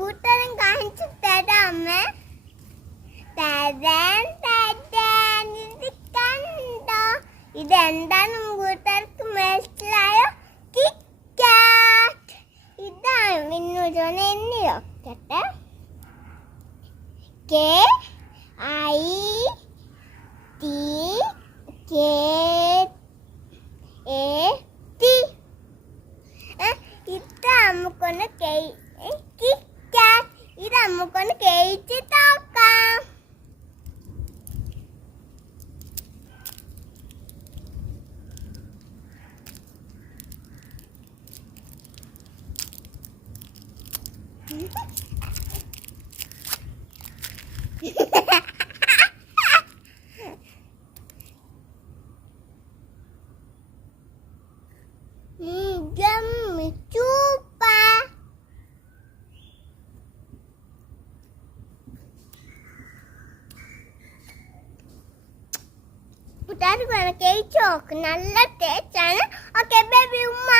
കൂട്ടുകാരൻ കാണിച്ചു തരാം അമ്മ. ഇത് കണ്ടോ? ഇതെന്താണ് കൂട്ടുകാർക്ക് മനസ്സിലായോ? കിറ്റ്കാറ്റ്. ഇതാണ് വിന്നൂജ് എണ്ണി നോക്കട്ടെ. KITKAT. ഇത് നമുക്കൊന്ന് കിറ്റ്കാറ്റ്. ഇത് നമുക്കൊന്ന് കഴിച്ച് നോക്കാം. Yummy, super. കൂട്ടുകാർക്ക് കഴിച്ചു നോക്ക്. നല്ല ടേസ്റ്റ് ആണ്. ഓക്കെ ബേബി ഉമ്മ.